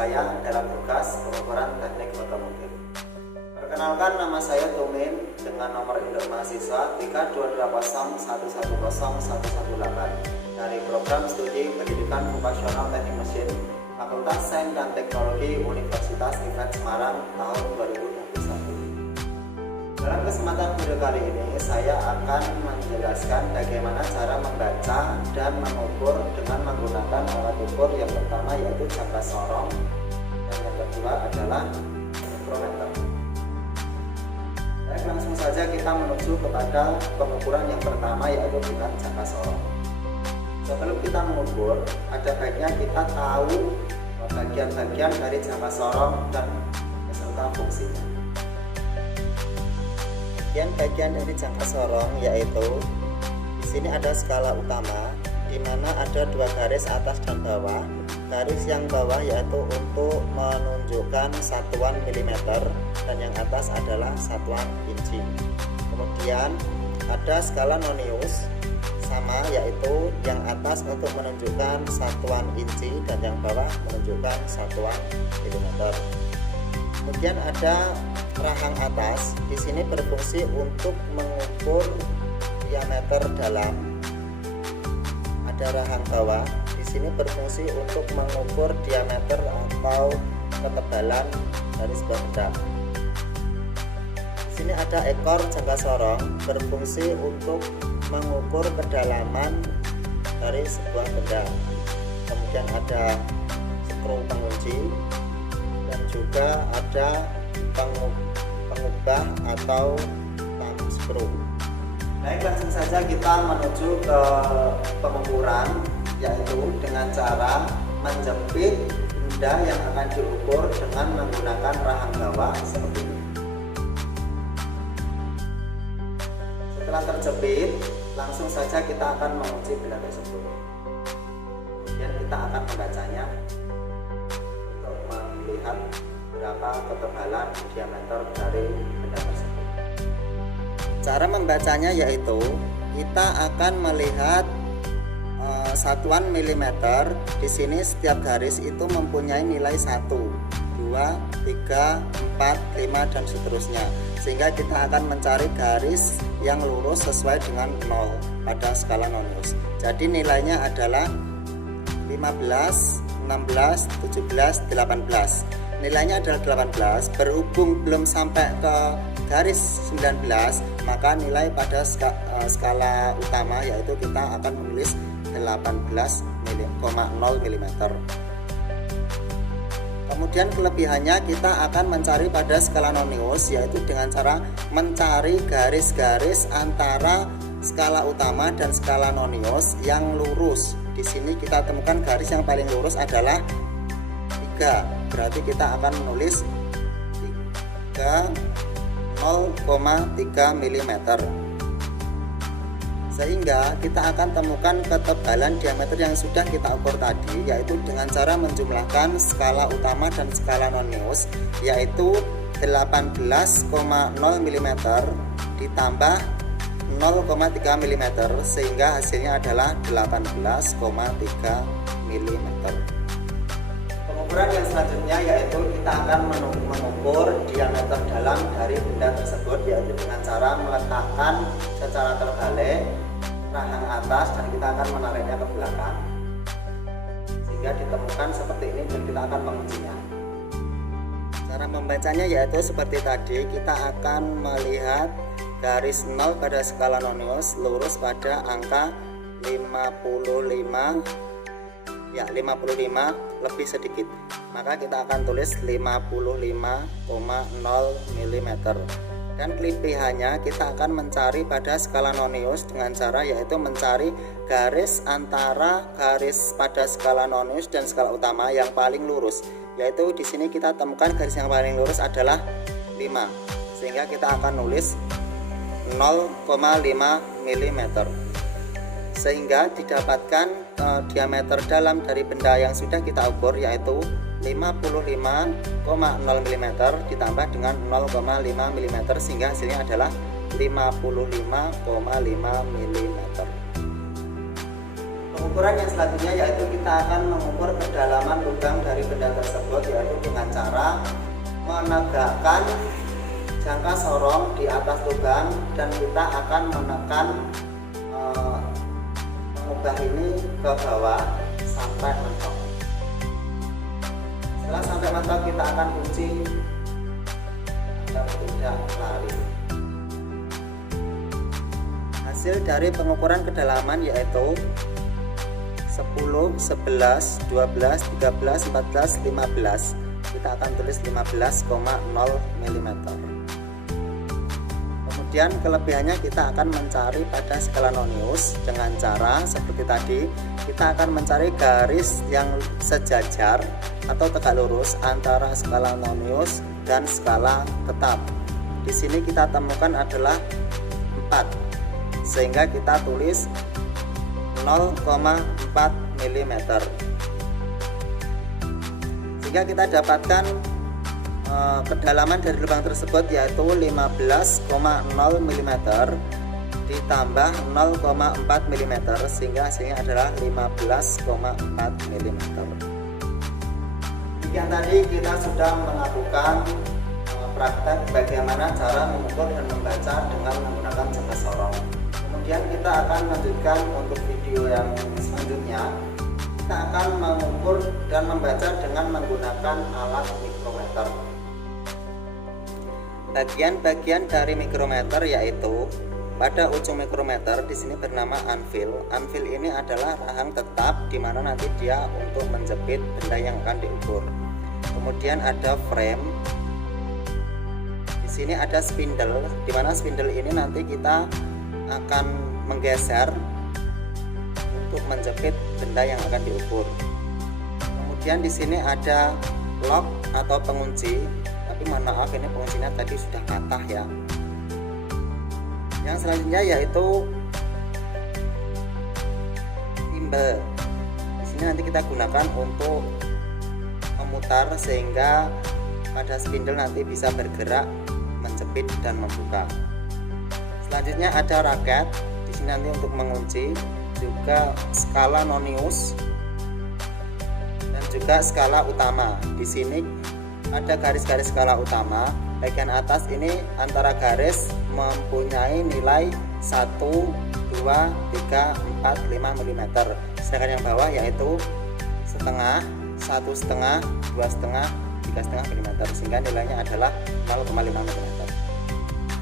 saya dalam tugas pengukuran teknik otomotif. Perkenalkan, nama saya Tumin dengan nomor induk mahasiswa 32201110118 dari program studi pendidikan vokasional teknik mesin Fakultas Sains dan Teknologi Universitas IFET Semarang tahun 2021. Dalam kesempatan video kali ini saya akan menjelaskan bagaimana cara membaca dan mengukur dengan menggunakan alat ukur yang pertama yaitu jangka sorong dan yang kedua adalah mikrometer. Baik, langsung saja kita menuju kepada pengukuran yang pertama yaitu dengan jangka sorong. Sebelum kita mengukur, ada baiknya kita tahu bagian-bagian dari jangka sorong dan beserta fungsinya. Bagian-bagian dari jangka sorong yaitu di sini ada skala utama di mana ada dua garis atas dan bawah. Garis yang bawah yaitu untuk menunjukkan satuan milimeter dan yang atas adalah satuan inci. Kemudian ada skala nonius sama yaitu yang atas untuk menunjukkan satuan inci dan yang bawah menunjukkan satuan milimeter. Kemudian ada rahang atas, di sini berfungsi untuk mengukur diameter dalam. Ada rahang bawah, di sini berfungsi untuk mengukur diameter atau ketebalan dari sebuah benda. Di sini ada ekor jangka sorong, berfungsi untuk mengukur kedalaman dari sebuah benda. Kemudian ada skru pengunci dan juga ada pengubah atau thumb screw. Baik, langsung saja kita menuju ke pengukuran yaitu dengan cara menjepit benda yang akan diukur dengan menggunakan rahang bawah seperti ini. Setelah terjepit, langsung saja kita akan mengunci benda tersebut. Kemudian kita akan membacanya untuk melihat berapa ketebalan diameter dari benda tersebut. Cara membacanya yaitu kita akan melihat satuan milimeter. Di sini setiap garis itu mempunyai nilai 1, 2, 3, 4, 5 dan seterusnya. Sehingga kita akan mencari garis yang lurus sesuai dengan 0 pada skala nonius. Jadi nilainya adalah 15, 16, 17, 18. Nilainya adalah 18. Berhubung belum sampai ke garis 19, maka nilai pada skala utama yaitu kita akan menulis 18,0 mm. Kemudian kelebihannya kita akan mencari pada skala nonius yaitu dengan cara mencari garis-garis antara skala utama dan skala nonius yang lurus. Di sini kita temukan garis yang paling lurus adalah 3. Berarti kita akan menulis 0,3 mm. Sehingga kita akan temukan ketebalan diameter yang sudah kita ukur tadi yaitu dengan cara menjumlahkan skala utama dan skala nonius yaitu 18,0 mm ditambah 0,3 mm sehingga hasilnya adalah 18,3 mm. Pengukuran yang selanjutnya yaitu kita akan mengukur diameter dalam dari benda tersebut yaitu dengan cara meletakkan secara terbalik rahang atas dan kita akan menariknya ke belakang sehingga ditemukan seperti ini dan kita akan menguncinya. Cara membacanya yaitu seperti tadi, kita akan melihat garis 0 pada skala nonius lurus pada angka 55 lebih sedikit, maka kita akan tulis 55,0 mm. Dan kelebihannya kita akan mencari pada skala nonius dengan cara yaitu mencari garis antara garis pada skala nonius dan skala utama yang paling lurus, yaitu di sini kita temukan garis yang paling lurus adalah 5, sehingga kita akan nulis 0,5 mm. Sehingga didapatkan diameter dalam dari benda yang sudah kita ukur yaitu 55,0 mm ditambah dengan 0,5 mm sehingga hasilnya adalah 55,5 mm. Pengukuran yang selanjutnya yaitu kita akan mengukur kedalaman lubang dari benda tersebut, yaitu dengan cara menegakkan jangka sorong di atas lubang dan kita akan menekan pengubah ini ke bawah sampai mentok. Setelah sampai mentok kita akan kunci agar tidak lari. Hasil dari pengukuran kedalaman yaitu 10, 11, 12, 13, 14, 15. Kita akan tulis 15,0 mm. Kemudian kelebihannya kita akan mencari pada skala nonius dengan cara seperti tadi. Kita akan mencari garis yang sejajar atau tegak lurus antara skala nonius dan skala tetap. Di sini kita temukan adalah 4, sehingga kita tulis 0,4 mm. Sehingga kita dapatkan kedalaman dari lubang tersebut yaitu 15,0 mm ditambah 0,4 mm, sehingga hasilnya adalah 15,4 mm. Demikian tadi kita sudah melakukan praktek bagaimana cara mengukur dan membaca dengan menggunakan jangka sorong. Kemudian kita akan lanjutkan untuk video yang selanjutnya. Kita akan mengukur dan membaca dengan menggunakan alat mikrometer. Bagian-bagian dari mikrometer yaitu pada ujung mikrometer di sini bernama anvil. Anvil ini adalah rahang tetap di mana nanti dia untuk menjepit benda yang akan diukur. Kemudian ada frame. Di sini ada spindle, di mana spindle ini nanti kita akan menggeser untuk menjepit benda yang akan diukur. Kemudian di sini ada lock atau pengunci, tapi mohon maaf ini penguncinya tadi sudah patah ya. Yang selanjutnya yaitu thimble. Di sini nanti kita gunakan untuk memutar sehingga pada spindle nanti bisa bergerak, menjepit dan membuka. Selanjutnya ada raket. Di sini nanti untuk mengunci, juga skala nonius dan juga skala utama. Di sini ada garis-garis skala utama. Bagian atas ini antara garis mempunyai nilai 1, 2, 3, 4, 5 mm. Sedangkan yang bawah yaitu setengah, 1,5, 2,5, 3,5 mm, sehingga nilainya adalah 0,5 mm.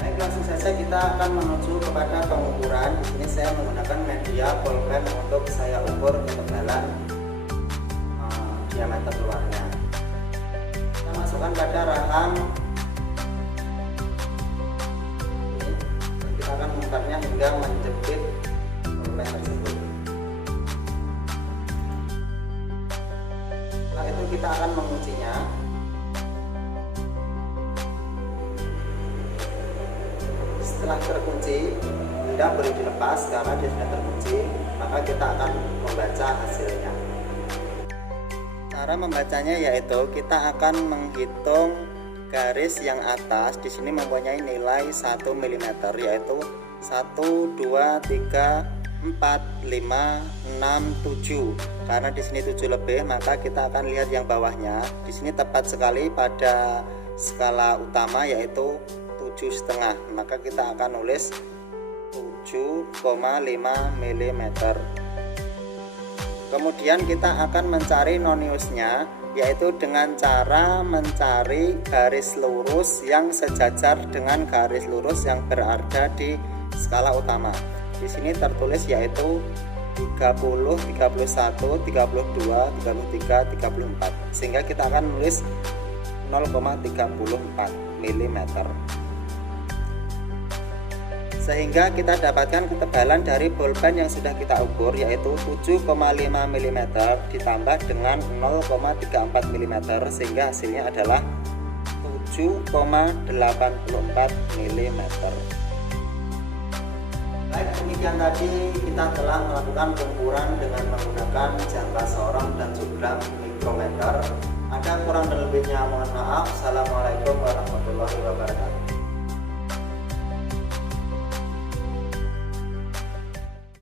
Baik, langsung saja kita akan menuju kepada pengukuran. Di sini saya menggunakan media ballpen untuk saya ukur ketebalan diameter luarnya. Kita masukkan pada rahang ini, dan kita akan memutarnya hingga menjepit ballpen tersebut. Setelah itu kita akan menguncinya. Setelah terkunci, tidak boleh dilepas karena dia sudah terkunci, maka kita akan membaca hasilnya. Cara membacanya yaitu kita akan menghitung garis yang atas. Di sini mempunyai nilai 1 mm, yaitu 1, 2, 3, 4, 5, 6, 7. Karena di sini 7 lebih, maka kita akan lihat yang bawahnya. Di sini tepat sekali pada skala utama yaitu 7,5, maka kita akan nulis 7,5 mm. Kemudian kita akan mencari noniusnya, yaitu dengan cara mencari garis lurus yang sejajar dengan garis lurus yang berada di skala utama. Di sini tertulis yaitu 30, 31, 32, 33, 34, sehingga kita akan menulis 0,34 mm. Sehingga kita dapatkan ketebalan dari bolpen yang sudah kita ukur yaitu 7,5 mm ditambah dengan 0,34 mm, sehingga hasilnya adalah 7,84 mm. Baik, demikian tadi kita telah melakukan pengukuran dengan menggunakan jangka sorong dan juga mikrometer. Ada kurang dan lebihnya mohon maaf. Assalamualaikum warahmatullahi wabarakatuh.